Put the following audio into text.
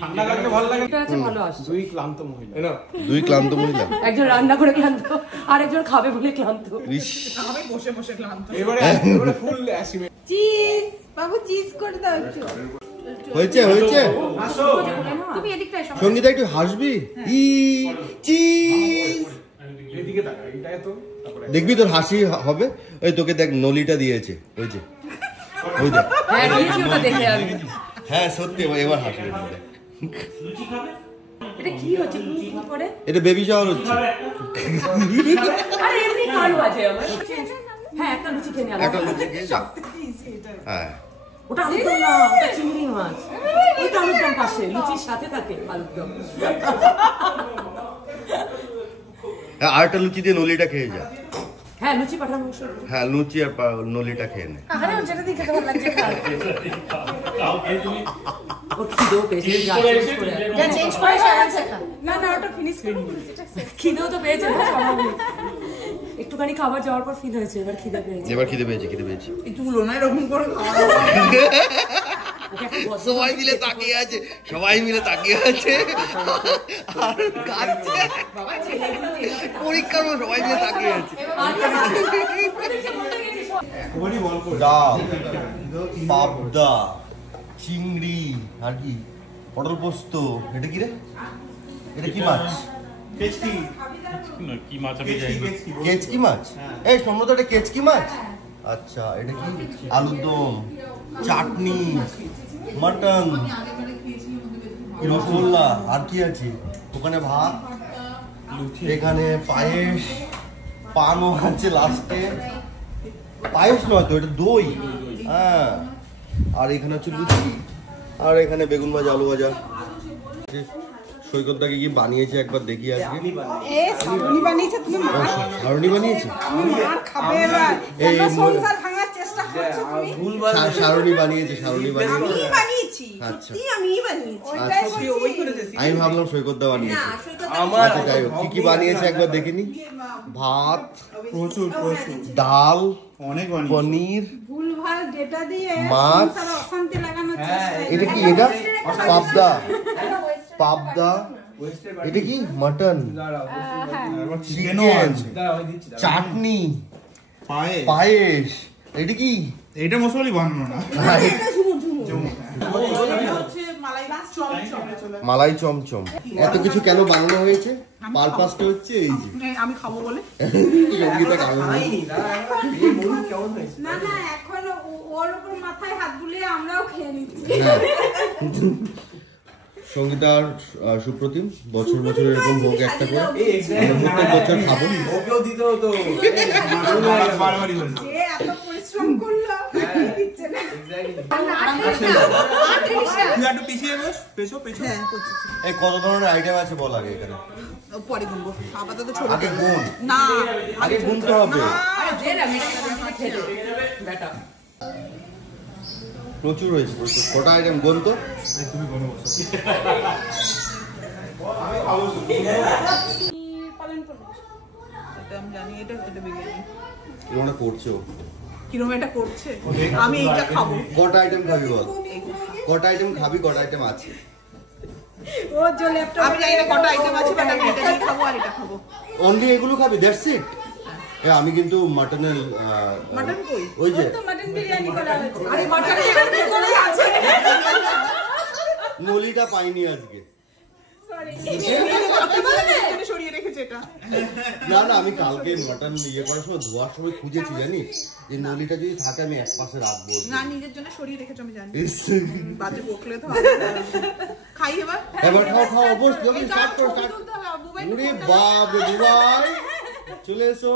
ঠান্ডা লাগলে ভালো লাগে। ভালো আসছে। দুই ক্লান্ত মহিলা একজন রান্না করে ক্লান্ত আর একজন খাবে বলে ক্লান্ত। আমি বসে বসে ক্লান্ত। এবারে ফুল অ্যাসিমেট। চিজ বাবু চিজ করে দাও একটু। হয়েছে হয়েছে। তুমি এদিকটা এসো। সঙ্গীতা একটু হাসবি। ই চিজ। এদিকে তাকা, এটাই তো। দেখবি তোর হাসি হবে। ওই তোকে দেখ নলিটা দিয়েছে। ওই যে ওই দেখ। হ্যাঁ দিয়েছি ওটা দেখে আমি। হ্যাঁ সত্যি এবার হাসি দেখ। এটা কি হচ্ছে কি করে? এটা বেবি শাওয়ার হচ্ছে। আরে এমনি কালো আছে আমার। হ্যাঁ একটা লুচি খেয়ে নাও। একটা লুচি খেয়ে যা। হ্যাঁ ওটা আলুর দম না, ওটা চিংড়ি মাছ। ওইটা আলুর দম পাশে লুচির সাথে থাকে আলুর দম। আরেকটা লুচি দিয়ে নলিটা খেয়ে যা। হ্যাঁ লুচি পাঠানো মাংস। হ্যাঁ লুচি আর নলিটা খেয়ে নে। আরে যেটা দেখে তোমার লাগছে খা। ও খিদেও পেয়েছে যা চেঞ্জ করে আছে খা। না না ওটা ফিনিশ করে নিয়েছি। খিদেও তো পেয়েছে না স্বাভাবিক। একটুখানি খাবার যাওয়ার পর ফিল হয়েছে এবার খিদে পেয়েছে। এবার খিদে পেয়েছে। একটু লোনা এরকম করে খাওয়া। সবাই মিলে তাকিয়ে আছে আর কাঁদছে। পরীক্ষার সবাই মিলে তাকিয়ে আছে। ডাল, পাবদা, চিংড়ি আর কি পটল পোস্ত। এটা কি রে? এটা কি মাছ? কেচকি মাছ। এই সম্ভবত এটা কেচকি মাছ। আচ্ছা এটা কি? আলুর দম, চাটনি, মটন, রসগোল্লা আর কি আছে? ওখানে ভাত, এখানে পায়েস, পানও আছে লাস্টে। পায়েস নয় তো, এটা দই। হ্যাঁ আর এখানে হচ্ছে লুচি আর এখানে বেগুন ভাজা, আলু ভাজা। সৈকতদাকে কি বানিয়েছে একবার দেখি আজকে। এ সারনি বানিয়েছে তুমি মা। সারনি বানিয়েছে। তুমি মা খাবে এবার। এই সংসার ভাঙার চেষ্টা করছো তুমি। সারনি বানিয়েছে। আমি বানিয়েছি। আচ্ছা আমি বানিয়েছি। ওইটাই ওই করেছে। আমি ভাবলাম সৈকতদা বানিয়েছে। না সৈকত আমার যাই হোক কি বানিয়েছে একবার দেখিনি। ভাত, প্রচুর ডাল, অনেক পনির, ভুলভাল ডেটা দিয়ে মাছ, সংসারে অশান্তি লাগানোর চেষ্টা। এটা কি? এটা পাবদা। এটা কি? মটন, চিকেন, চাটনি, পায়েস। এটা কি? এটা মশলা বানানো না, মালাই চমচম। এত কিছু কেন বানানো হয়েছে? পারপাসটা হচ্ছে এই যে আমি খাবো বলে। সঙ্গীতা খাবে না না এখন ওর উপর মাথায় হাত বুলিয়ে আমরাও খেয়ে নিচ্ছি। সঙ্গীতার সুপ্রতিম বছর বছর এরকম হোক একটা করে। প্রত্যেক বছর খাবো। ওকেও দিতে হতো। এত পরিশ্রম করলো দিচ্ছে না। তুই একটু পিছিয়ে বস, পেছো পেছো। হ্যাঁ করছি। এই কত ধরনের আইটেম আছে বল আগে এখানে। পরে গুনবো আপাতত ছোট আগে গুণ। না আগে গুনতে হবে। আরে দে না মিষ্টি খেতে বেটা। প্রচুর হয়েছে প্রচুর। কটা আইটেম গুন তো। তুমি কোনো পালন করবো এটা আমি জানি। এটা বিরিয়ানি এরকম করছে ও। কিরম এটা করছে। আমি এইটা খাবো। কটা আইটেম খাবি বল। কটা আইটেম খাবি, কটা আইটেম আছে? ও যে ল্যাপটপ আমি জানি না কটা আইটেম আছে বাট আমি এটা খাবো আর এটা খাবো। অনলি এগুলো খাবি? That's it. আমি কিন্তু মাটনের মটন কই? ওই যে তো মটন বিরিয়ানি করা হয়েছে। আরে মটন বিরিয়ানি করা আছে। নলিটা পাইনি আজকে। সরি সরিয়ে রেখেছে এটা। না না আমি কালকে মটন ইয়ে করার সময় ধোয়ার সময় খুঁজেছি জানিস যে নলিটা যদি থাকে আমি এক পাশে রাখবো। না নিজের জন্য সরিয়ে রেখেছো আমি জানি। বাজে বকলে তো খাই এবার খাও অবশ্যই স্টার্ট করো। ওরে বাপ রে দুবাই চলে এসো।